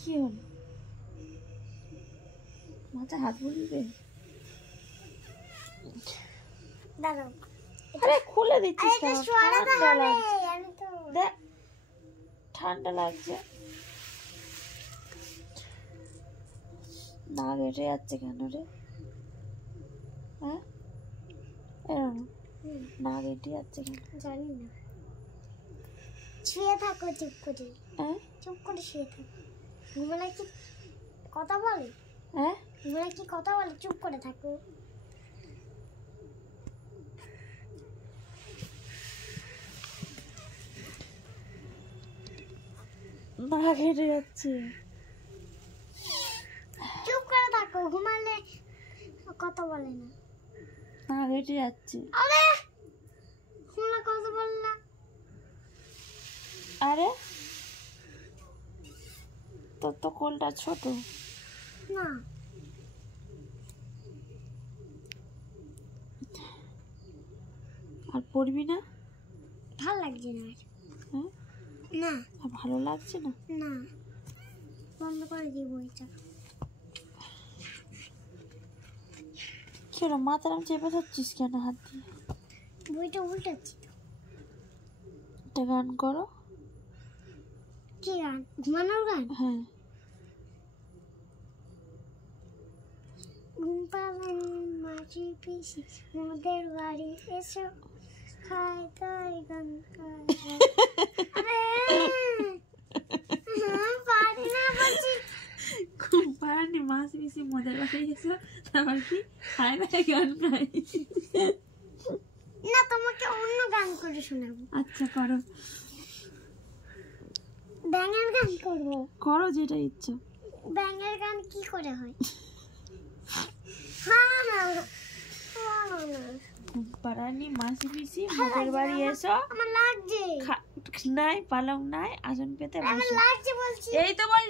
কি হলো? মাথায় হাত বুলিবে? দাঁড়াও, আরে খুলে দিচ্ছিস কেন? ঠান্ডা লাগছে। আমি তো দেখ ঠান্ডা লাগছে। না কেটে যাচ্ছে কেন রে? হ্যাঁ এরকম না কেটে যাচ্ছে কেন জানি না। শুয়ে থাকো চুপ করে। হ্যাঁ চুপ করে শুয়ে থাকো। ঘুমলা কি কথা বলে? হ্যাঁ ঘুমলা কি কথা বলে? চুপ করে থাকো। না কেটে যাচ্ছে। চুপ করে থাকো, ঘুমালে কথা বলে না। না কেটে যাচ্ছে। আরে ঘুমলা কথা বলে না। আরে তোর তো কোলটা ছোট। না আর পড়বি না? ভালো লাগছে না। হ্যাঁ না আর ভালো লাগছে না? না, বন্ধ করে দিই বইটা। কেন মাথারাম চেপে ধরছিস কেন হাত দিয়ে? বইটা উল্টাচ্ছি তো। একটা গান করো। কি গান? ঘুমানোর গান? হ্যাঁ ঘুম পাবেন মাঝি পিসি মোদের বাড়ি এসো খাই তাই গান গাই। পারি না বলছি। খুব পারানি মাছ বেশি মজার বাসায় এসো তারপর কি খাই না গান গাই। না, তোমাকে অন্য গান করে শোনাবো। আচ্ছা করো ব্যাঙের গান করবো। করো যেটা ইচ্ছা। ব্যাঙের গান কি করে হয়? পারানি মাছ বেশি মোদের বাড়ি এসো আমার লাগছে, নাই পালং নাই আসন পেতে আমার বসো। লাগছে বলছি। এই তো বল।